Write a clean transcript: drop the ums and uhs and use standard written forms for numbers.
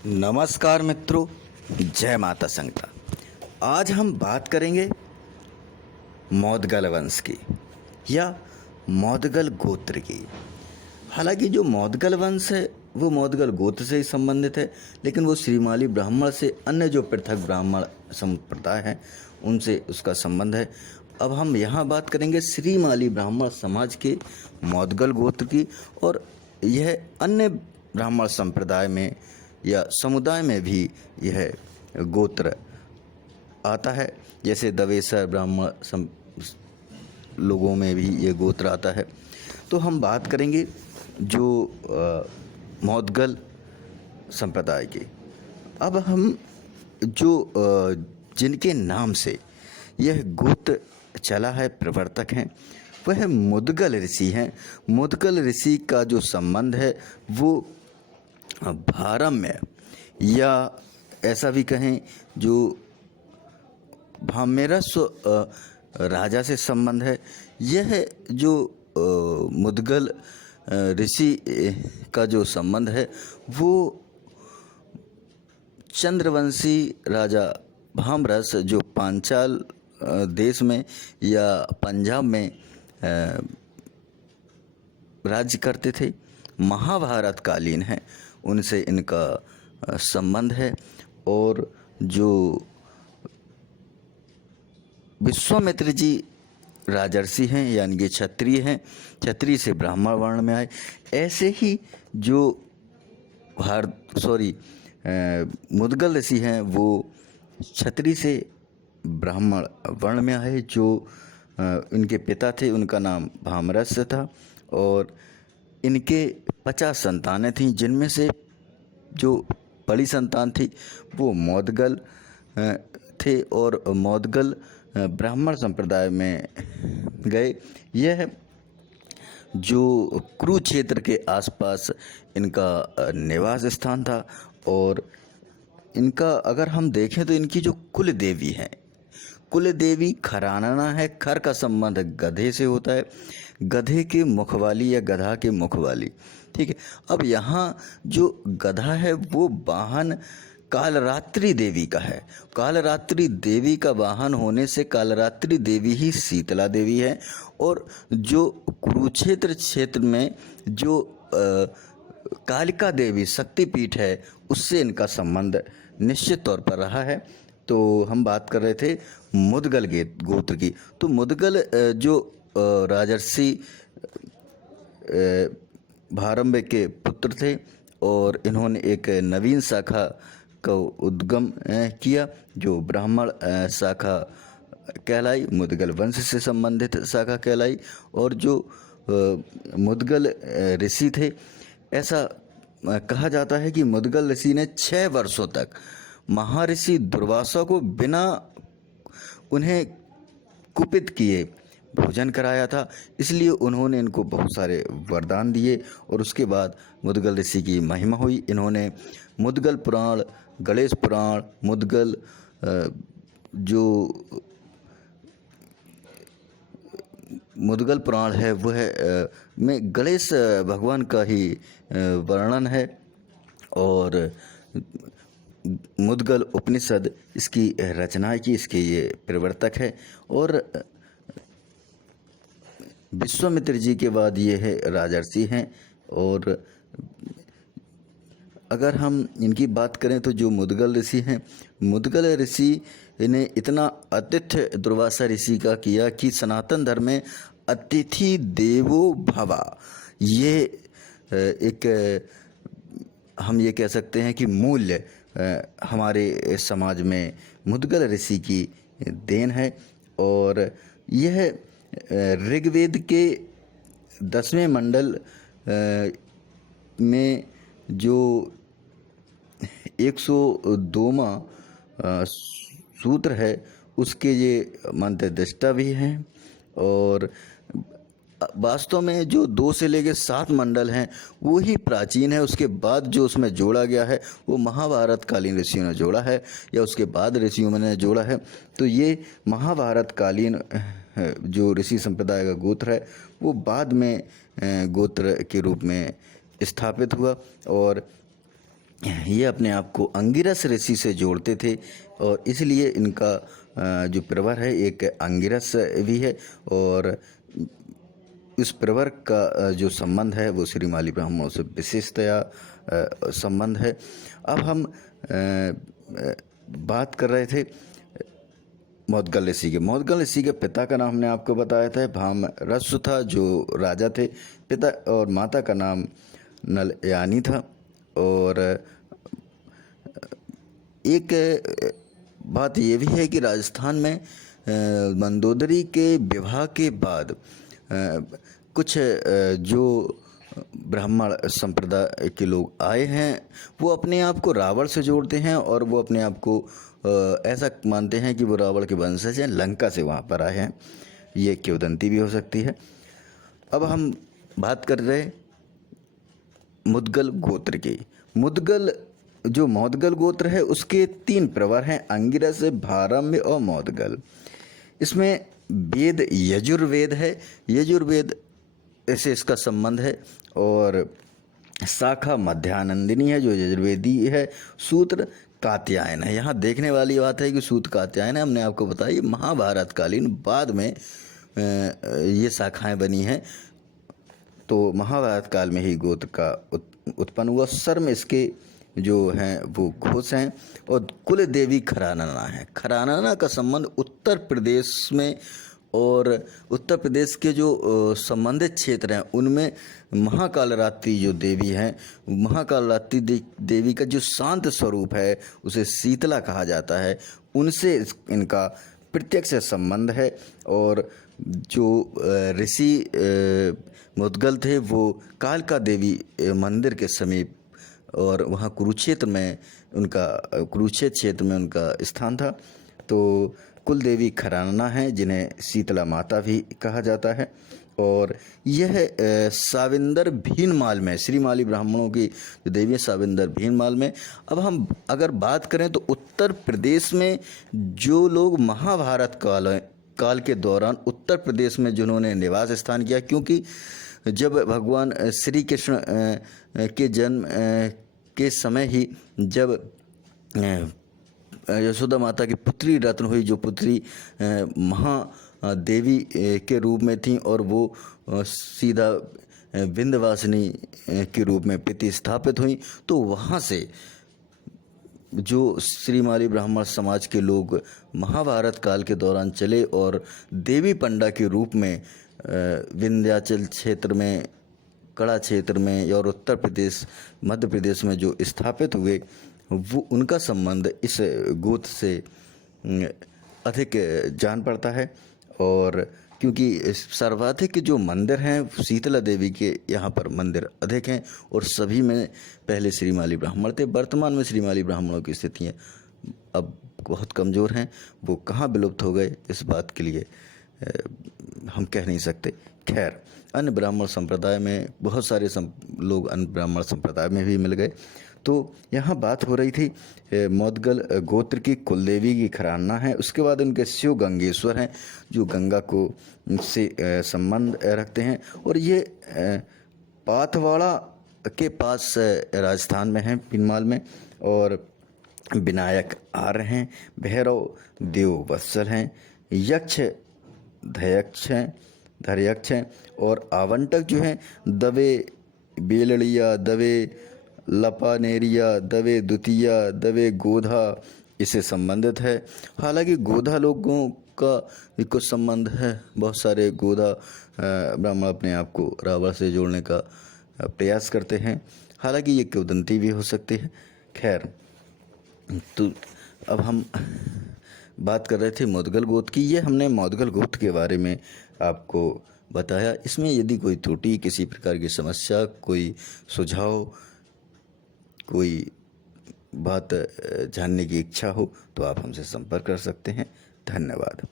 नमस्कार मित्रों, जय माता संगता। आज हम बात करेंगे मौदगल वंश की या मौदगल गोत्र की। हालांकि जो मौदगल वंश है वो मौदगल गोत्र से ही संबंधित है, लेकिन वो श्रीमाली ब्राह्मण से अन्य जो पृथक ब्राह्मण संप्रदाय हैं उनसे उसका संबंध है। अब हम यहाँ बात करेंगे श्रीमाली ब्राह्मण समाज के मौदगल गोत्र की, और यह अन्य ब्राह्मण संप्रदाय में या समुदाय में भी यह गोत्र आता है। जैसे दवेसर ब्राह्मण लोगों में भी ये गोत्र आता है। तो हम बात करेंगे जो मौदगल संप्रदाय की। अब हम जो जिनके नाम से यह गोत्र चला है, प्रवर्तक हैं, वह मुदगल ऋषि हैं। मुदगल ऋषि का जो संबंध है वो भारम्य या ऐसा भी कहें जो भामेरस राजा से संबंध है। यह जो मुदगल ऋषि का जो संबंध है वो चंद्रवंशी राजा भामरस जो पांचाल देश में या पंजाब में राज्य करते थे, महाभारत कालीन है, उनसे इनका संबंध है। और जो विश्वामित्र जी राजर्षि हैं यानी कि क्षत्रिय हैं, क्षत्रिय से ब्राह्मण वर्ण में आए। ऐसे ही जो मुदगल ऋषि हैं वो क्षत्रिय से ब्राह्मण वर्ण में आए। जो इनके पिता थे उनका नाम भामरस था और इनके 50 संतानें थीं, जिनमें से जो बड़ी संतान थी वो मौदगल थे और मौदगल ब्राह्मण संप्रदाय में गए। यह जो कुरुक्षेत्र के आसपास इनका निवास स्थान था। और इनका अगर हम देखें तो इनकी जो कुल देवी है, कुल देवी खरानना है। खर का संबंध गधे से होता है, गधे के मुख वाली या गधा के मुख वाली, ठीक है। अब यहाँ जो गधा है वो वाहन कालरात्रि देवी का है। कालरात्रि देवी का वाहन होने से कालरात्रि देवी ही शीतला देवी है। और जो कुरुक्षेत्र क्षेत्र में जो कालिका देवी शक्तिपीठ है उससे इनका संबंध निश्चित तौर पर रहा है। तो हम बात कर रहे थे मुदगल गोत्र की। तो मुदगल जो राजर्षि भारम्य के पुत्र थे और इन्होंने एक नवीन शाखा का उद्गम किया जो ब्राह्मण शाखा कहलाई, मुदगल वंश से संबंधित शाखा कहलाई। और जो मुदगल ऋषि थे, ऐसा कहा जाता है कि मुदगल ऋषि ने 6 वर्षों तक महर्षि दुर्वासा को बिना उन्हें कुपित किए भोजन कराया था। इसलिए उन्होंने इनको बहुत सारे वरदान दिए और उसके बाद मुदगल ऋषि की महिमा हुई। इन्होंने मुदगल पुराण, गणेश पुराण, मुदगल जो मुदगल पुराण है वह में गणेश भगवान का ही वर्णन है। और मुदगल उपनिषद इसकी रचना की, इसके ये प्रवर्तक है। और विश्वामित्र जी के बाद ये है राजर्षि हैं। और अगर हम इनकी बात करें तो जो मुदगल ऋषि हैं, मुदगल ऋषि ने इतना आतिथ्य दुर्वासा ऋषि का किया कि सनातन धर्म में अतिथि देवो भव, ये एक हम ये कह सकते हैं कि मूल्य हमारे समाज में मुदगल ऋषि की देन है। और यह ऋग्वेद के 10वें मंडल में जो 102वां सूत्र है उसके ये मंत्र दृष्टा भी हैं। और वास्तव में जो 2 से लेकर 7 मंडल हैं वो ही प्राचीन है। उसके बाद जो उसमें जोड़ा गया है वो महाभारत कालीन ऋषियों ने जोड़ा है या उसके बाद ऋषियों ने जोड़ा है। तो ये महाभारत कालीन जो ऋषि संप्रदाय का गोत्र है वो बाद में गोत्र के रूप में स्थापित हुआ। और ये अपने आप को अंगिरस ऋषि से जोड़ते थे और इसलिए इनका जो प्रवर है एक अंगिरस भी है और इस प्रवर का जो संबंध है वो श्रीमाली ब्राह्मणों से विशेषतया संबंध है। अब हम बात कर रहे थे मोदगल ऋषि के। मोदगल ऋषि के पिता का नाम हमने आपको बताया था भामरस्सु था, जो राजा थे। पिता और माता का नाम नलयानी था। और एक बात ये भी है कि राजस्थान में मंदोदरी के विवाह के बाद कुछ जो ब्राह्मण संप्रदाय के लोग आए हैं वो अपने आप को रावण से जोड़ते हैं और वो अपने आप को ऐसा मानते हैं कि वो रावण के वंशज हैं, लंका से वहाँ पर आए हैं। ये किंवदंती भी हो सकती है। अब हम बात कर रहे मुदगल गोत्र की। मुदगल जो मोदगल गोत्र है उसके 3 प्रवर हैं, अंगिरस, भारम्य और मोदगल। इसमें वेद यजुर्वेद है, यजुर्वेद से इसका संबंध है। और शाखा मध्यानंदिनी है जो यजुर्वेदी है। सूत्र कात्यायन है। यहाँ देखने वाली बात है कि सूत्र कात्यायन है, हमने आपको बताया महाभारत कालीन बाद में ये शाखाएं बनी हैं। तो महाभारत काल में ही गोत्र का उत्पन्न हुआ। सर में इसके जो हैं वो घोष हैं और कुल देवी खरानना है। खरानना का संबंध उत्तर प्रदेश में और उत्तर प्रदेश के जो संबंधित क्षेत्र हैं उनमें महाकालरात्रि जो देवी हैं, महाकालरात्रि देवी का जो शांत स्वरूप है उसे शीतला कहा जाता है, उनसे इनका प्रत्यक्ष संबंध है। और जो ऋषि मुदगल थे वो कालका देवी मंदिर के समीप और वहाँ कुरुक्षेत्र क्षेत्र में उनका स्थान था। तो कुल देवी खरानना है जिन्हें शीतला माता भी कहा जाता है। और यह साविंदर भीनमाल में, श्रीमाली ब्राह्मणों की जो देवी है साविंदर भीनमाल में। अब हम अगर बात करें तो उत्तर प्रदेश में जो लोग महाभारत काल के दौरान उत्तर प्रदेश में जिन्होंने निवास स्थान किया, क्योंकि जब भगवान श्री कृष्ण के जन्म के समय ही जब यशोदा माता की पुत्री रत्न हुई, जो पुत्री महादेवी के रूप में थी और वो सीधा विंध्यवासिनी के रूप में प्रतिस्थापित हुई, तो वहाँ से जो श्रीमाली ब्राह्मण समाज के लोग महाभारत काल के दौरान चले और देवी पंडा के रूप में विंध्याचल क्षेत्र में, कड़ा क्षेत्र में और उत्तर प्रदेश मध्य प्रदेश में जो स्थापित हुए, वो उनका संबंध इस गोत्र से अधिक जान पड़ता है। और क्योंकि सर्वाधिक जो मंदिर हैं शीतला देवी के यहाँ पर मंदिर अधिक हैं और सभी में पहले श्रीमाली ब्राह्मण थे। वर्तमान में श्रीमाली ब्राह्मणों की स्थितियाँ अब बहुत कमज़ोर हैं, वो कहाँ विलुप्त हो गए इस बात के लिए हम कह नहीं सकते। खैर, अन्य ब्राह्मण संप्रदाय में बहुत सारे लोग अन्य ब्राह्मण संप्रदाय में भी मिल गए। तो यहाँ बात हो रही थी मोदगल गोत्र की कुलदेवी की खराना है। उसके बाद उनके शिव गंगेश्वर हैं जो गंगा को से संबंध रखते हैं और ये पाथवाड़ा के पास राजस्थान में हैं, भीनमाल में। और विनायक आर्य हैं, भैरव देव वत्सल हैं, यक्ष धैर्यक्ष हैं और आवंटक जो हैं दवे बेलड़िया, दवे लपानेरिया, दवे दुतिया, दवे गोधा इससे संबंधित है। हालांकि गोधा लोगों का भी कुछ संबंध है, बहुत सारे गोधा ब्राह्मण अपने आप को रावण से जोड़ने का प्रयास करते हैं, हालांकि ये किंवदंती भी हो सकती है। खैर, तो अब हम बात कर रहे थे मोदगल गोत्र की। ये हमने मोदगल गोत्र के बारे में आपको बताया। इसमें यदि कोई त्रुटि, किसी प्रकार की समस्या, कोई सुझाव, कोई बात जानने की इच्छा हो तो आप हमसे संपर्क कर सकते हैं। धन्यवाद।